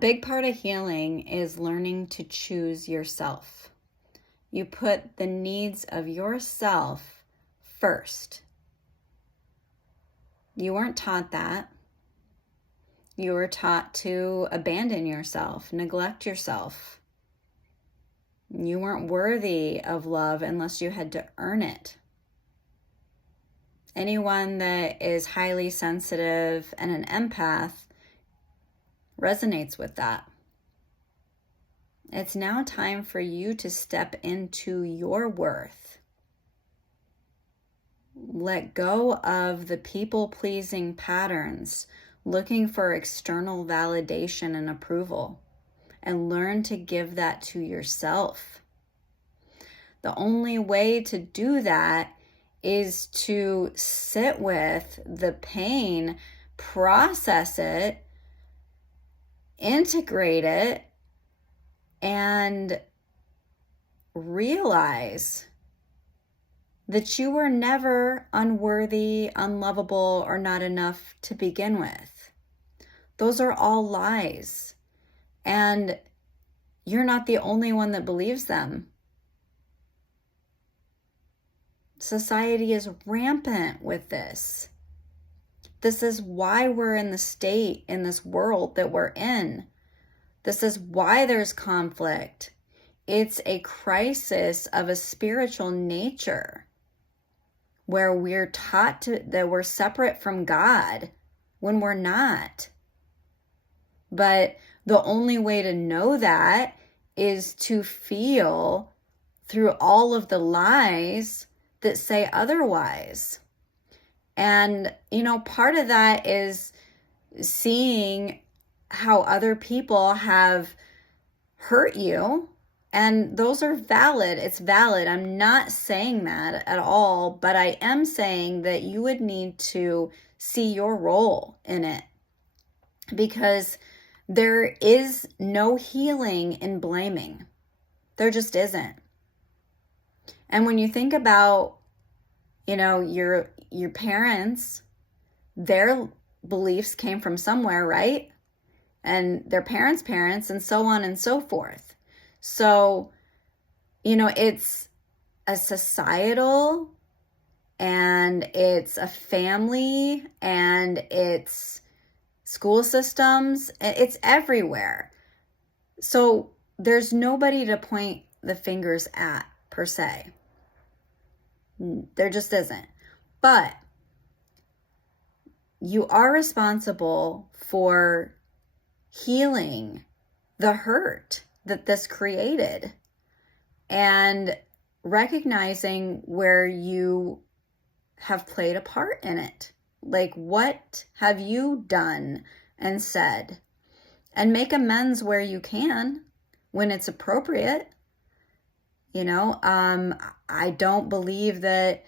big part of healing is learning to choose yourself. You put the needs of yourself first. You weren't taught that. You were taught to abandon yourself, neglect yourself. You weren't worthy of love unless you had to earn it. Anyone that is highly sensitive and an empath resonates with that. It's now time for you to step into your worth. Let go of the people-pleasing patterns, looking for external validation and approval, and learn to give that to yourself. The only way to do that is to sit with the pain, process it, integrate it, and realize that you were never unworthy, unlovable, or not enough to begin with. Those are all lies. And you're not the only one that believes them. Society is rampant with this. This is why we're in the state, in this world that we're in. This is why there's conflict. It's a crisis of a spiritual nature where we're taught that we're separate from God when we're not. But the only way to know that is to feel through all of the lies that say otherwise. And, part of that is seeing how other people have hurt you. And those are valid. It's valid. I'm not saying that at all, but I am saying that you would need to see your role in it, because there is no healing in blaming. There just isn't. And when you think about, your parents, their beliefs came from somewhere, right? And their parents' parents, and so on and so forth. So, it's a societal, and it's a family, and it's school systems. It's everywhere. So there's nobody to point the fingers at, per se. There just isn't. But you are responsible for healing the hurt that this created and recognizing where you have played a part in it. Like, what have you done and said? And make amends where you can, when it's appropriate. I don't believe that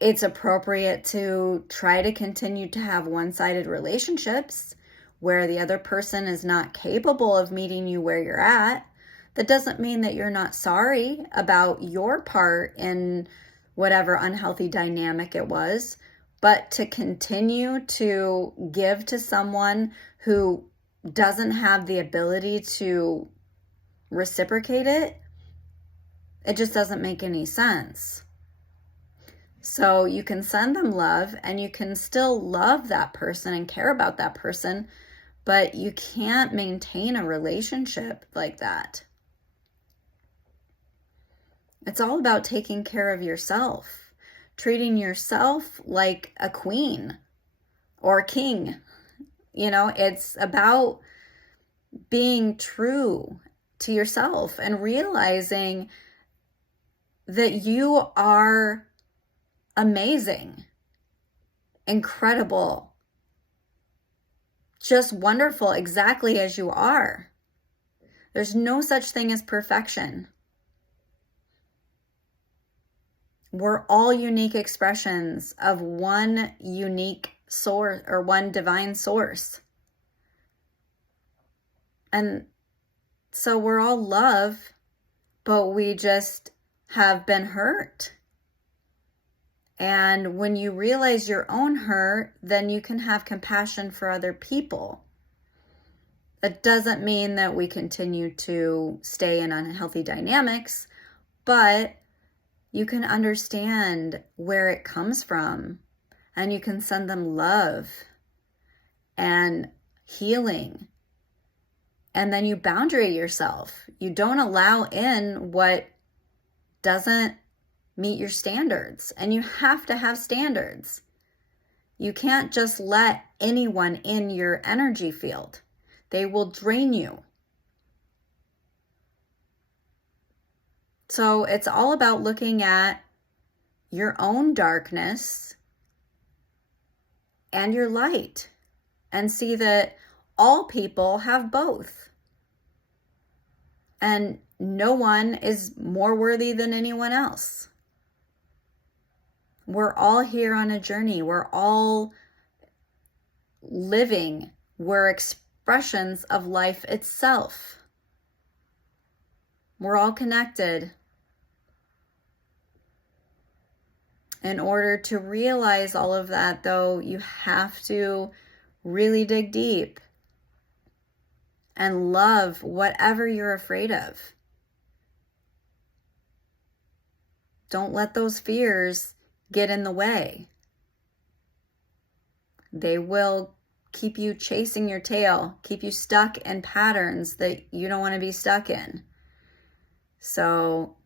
it's appropriate to try to continue to have one-sided relationships where the other person is not capable of meeting you where you're at. That doesn't mean that you're not sorry about your part in whatever unhealthy dynamic it was, but to continue to give to someone who doesn't have the ability to reciprocate it, it just doesn't make any sense. So you can send them love, and you can still love that person and care about that person, but you can't maintain a relationship like that. It's all about taking care of yourself, treating yourself like a queen or a king. It's about being true to yourself and realizing that you are amazing, incredible, just wonderful exactly as you are. There's no such thing as perfection. We're all unique expressions of one unique source, or one divine source. And so we're all love, but we just have been hurt. And when you realize your own hurt, then you can have compassion for other people. That doesn't mean that we continue to stay in unhealthy dynamics, but you can understand where it comes from, and you can send them love and healing. And then you boundary yourself. You don't allow in what doesn't meet your standards. And you have to have standards. You can't just let anyone in your energy field. They will drain you. So it's all about looking at your own darkness and your light, and see that all people have both. And no one is more worthy than anyone else. We're all here on a journey. We're all living. We're expressions of life itself. We're all connected. In order to realize all of that, though, you have to really dig deep and love whatever you're afraid of. Don't let those fears get in the way. They will keep you chasing your tail, keep you stuck in patterns that you don't want to be stuck in. So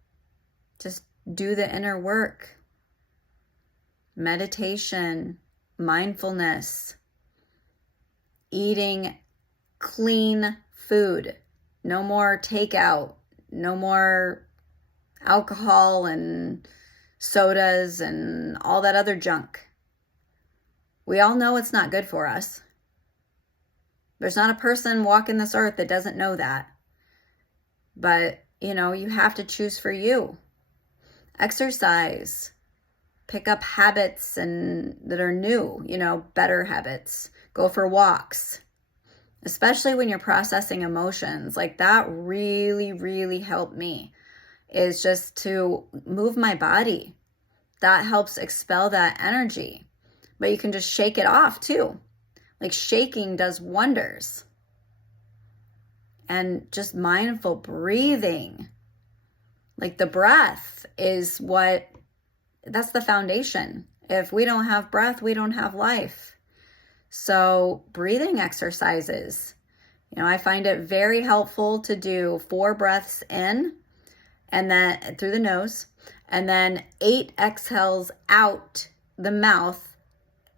just do the inner work. Meditation, mindfulness, eating clean food, no more takeout, no more alcohol and sodas and all that other junk. We all know it's not good for us. There's not a person walking this earth that doesn't know that. But, you have to choose for you. Exercise. Pick up habits that are new, better habits. Go for walks. Especially when you're processing emotions. Like that really, really helped me. Is just to move my body. That helps expel that energy. But you can just shake it off too. Like shaking does wonders. And just mindful breathing. Like the breath is that's the foundation. If we don't have breath, we don't have life. So breathing exercises. I find it very helpful to do 4 breaths in, and then through the nose, and then 8 exhales out the mouth,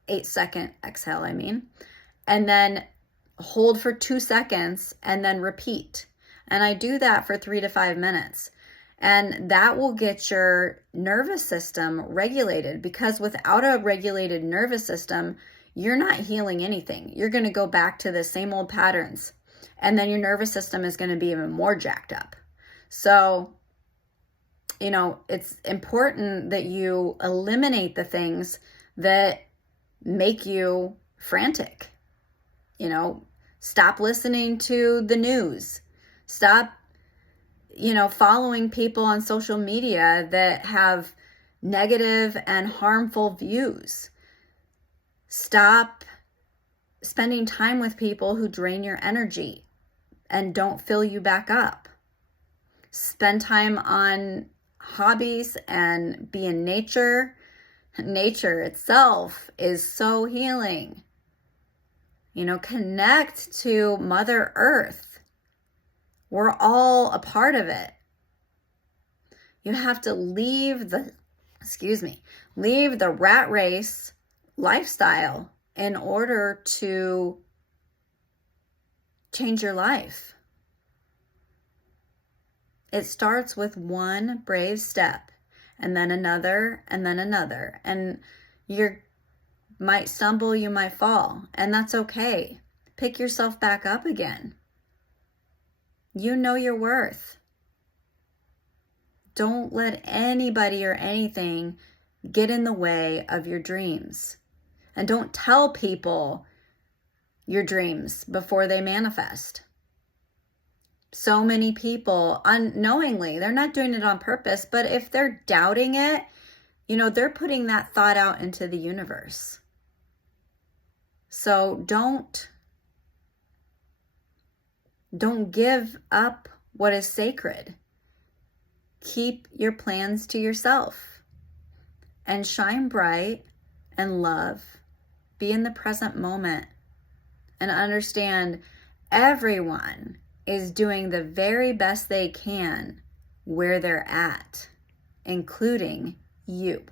8-second exhale, and then hold for 2 seconds and then repeat. And I do that for 3 to 5 minutes. And that will get your nervous system regulated, because without a regulated nervous system, you're not healing anything. You're going to go back to the same old patterns. And then your nervous system is going to be even more jacked up. So, it's important that you eliminate the things that make you frantic. Stop listening to the news. Stop following people on social media that have negative and harmful views. Stop spending time with people who drain your energy and don't fill you back up. Spend time on hobbies and be in nature. Nature itself is so healing. Connect to Mother Earth. We're all a part of it. You have to leave the rat race lifestyle in order to change your life. It starts with one brave step, and then another, and then another. And you might stumble, you might fall, and that's okay. Pick yourself back up again. You know your worth. Don't let anybody or anything get in the way of your dreams. And don't tell people your dreams before they manifest. So many people unknowingly, they're not doing it on purpose, but if they're doubting it, they're putting that thought out into the universe. So don't Don't give up what is sacred. Keep your plans to yourself and shine bright and love. Be in the present moment and understand everyone is doing the very best they can where they're at, including you.